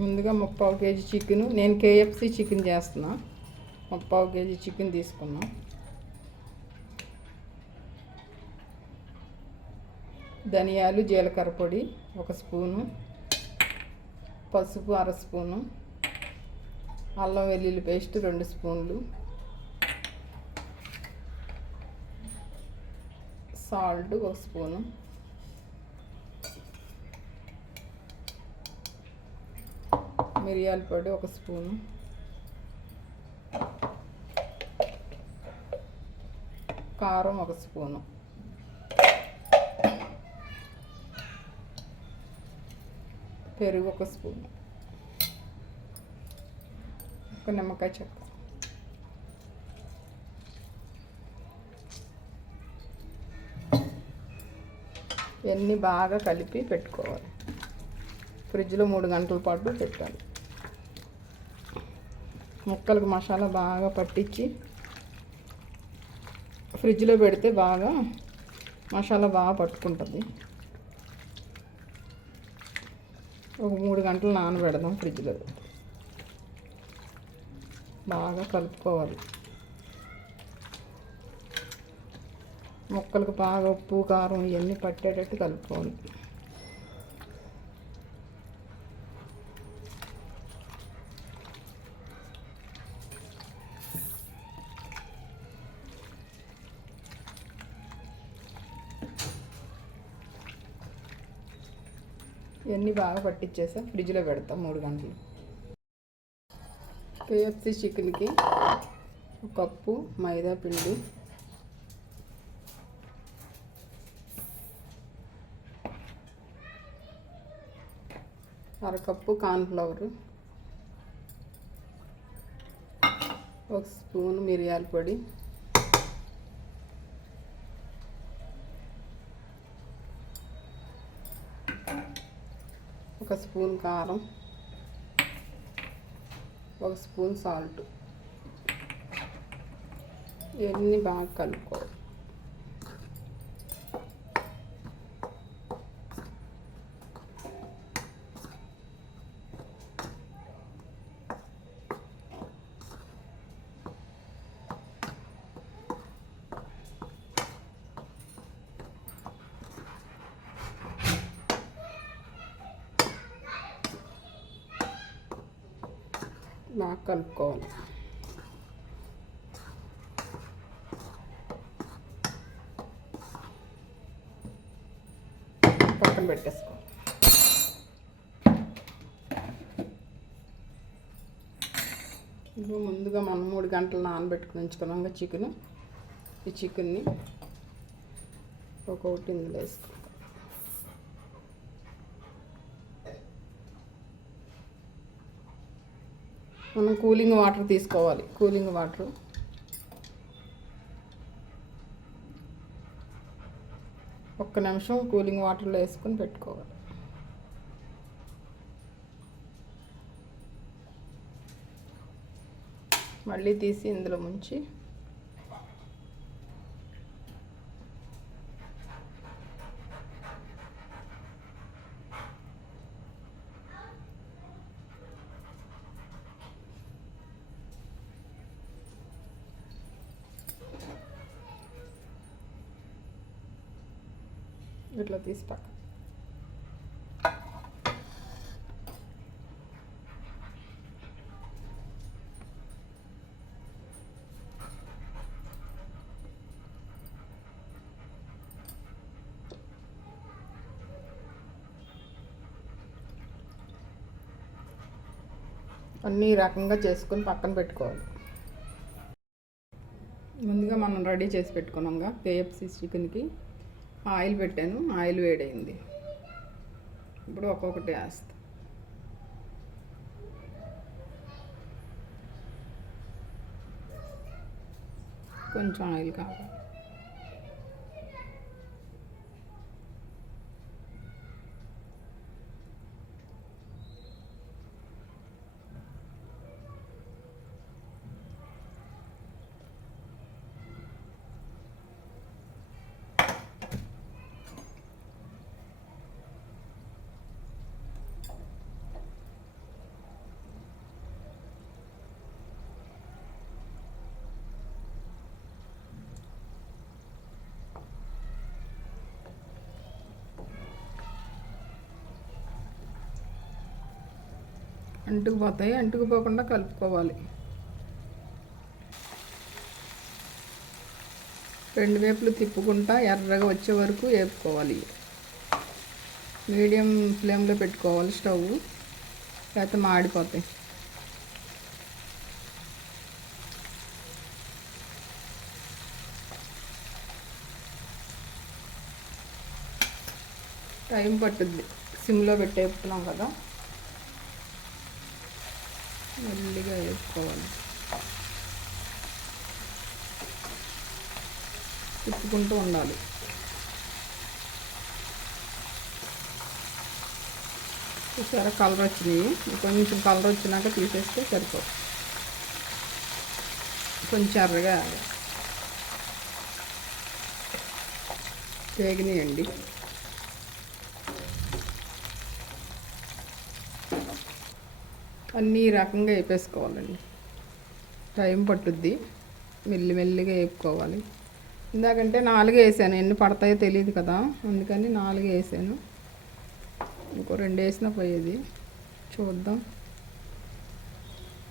ముందుగా 3/4 KG chicken, నేను KFC chicken చేస్తున్నా. 3/4 కేజీ చికెన్ తీసుకున్నాం. ధనియాలు, జీలకర్ర పొడి 1 స్పూను, పసుపు 1/2 స్పూను, అల్లం వెల్లుల్లి పేస్ట్ 2 స్పూన్లు, సాల్ట్ 1 స్పూను, మిరియాల పొడి 1 స్పూను, కారం 1 స్పూను, పెరుగు 1 స్పూను, ఒక నిమ్మకాయ చెక్క. ఇవన్నీ బాగా కలిపి పెట్టుకోవాలి. ఫ్రిడ్జ్లో 3 గంటల పాటు పెట్టాలి. ముక్కలకు మసాలా బాగా పట్టించి ఫ్రిడ్జ్లో పెడితే బాగా మసాలా బాగా పట్టుకుంటుంది. ఒక 3 గంటలు నానబెడదాం ఫ్రిడ్జ్లో. బాగా కలుపుకోవాలి. ముక్కలకు బాగా ఉప్పు, కారం ఇవన్నీ పట్టేటట్టు కలుపుకోవాలి. ఇవన్నీ బాగా పట్టించేసా ఫ్రిడ్జ్లో పెడతాం 3 గంటలు. కేఎఫ్సి చికెన్కి 1 కప్పు మైదా పిండి, 1/2 కప్పు కార్న్ఫ్లవర్, 1 స్పూన్ మిరియాల పొడి, 1 స్పూన్ కారం, 1 స్పూన్ సాల్ట్. ఇవన్నీ బాగా కలుపుకోవాలి. బాగా కలుపుకోవాలి. పక్కన పెట్టేసుకోవాలి. ఇదిగో ముందుగా మనం 3 గంటలు నానబెట్టుకుని ఉంచుకున్నాం చికెన్. ఈ చికెన్ని ఒక్కొక్కటి ఇందులో వేసుకోవాలి. మనం కూలింగ్ వాటర్ తీసుకోవాలి. కూలింగ్ వాటర్ ఒక్క నిమిషం కూలింగ్ వాటర్లో వేసుకొని పెట్టుకోవాలి. మళ్ళీ తీసి ఇందులో ముంచి ఇట్లా తీసి పక్క అన్నీ రకంగా చేసుకొని పక్కన పెట్టుకోవాలి. ముందుగా మనం రెడీ చేసి పెట్టుకున్నాంగా కేఎఫ్సి చికెన్కి ఆయిల్ పెట్టాను. ఆయిల్ వేడైంది. ఇప్పుడు ఒక్కొక్కటి వేస్తా. కొంచెం ఆయిల్ కావాలి. అంటుకుపోతాయి. అంటుకుపోకుండా కలుపుకోవాలి. 2 వైపులు తిప్పుకుంటా ఎర్రగా వచ్చే వరకు వేపుకోవాలి. మీడియం ఫ్లేమ్లో పెట్టుకోవాలి స్టవ్, లేకపోతే మాడిపోతాయి. టైం పట్టుద్ది, సిమ్లో పెట్టి వేపుతున్నాం కదా, మెల్లిగా వేపుకోవాలి. తిప్పుకుంటూ ఉండాలి. చూసారా కలర్ వచ్చినాయి. కొంచెం కలర్ వచ్చినాక తీసేస్తే సరిపోతుంది. కొంచెం ఎర్రగా వేగినాయండి. అన్నీ ఈ రకంగా వేపేసుకోవాలండి. టైం పట్టుద్ది, మెల్లిమెల్లిగా వేపుకోవాలి. ఇందాకంటే 4 వేసాను, ఎన్ని పడతాయో తెలియదు కదా, అందుకని 4 వేసాను. ఇంకో 2 వేసినా పోయేది. చూద్దాం.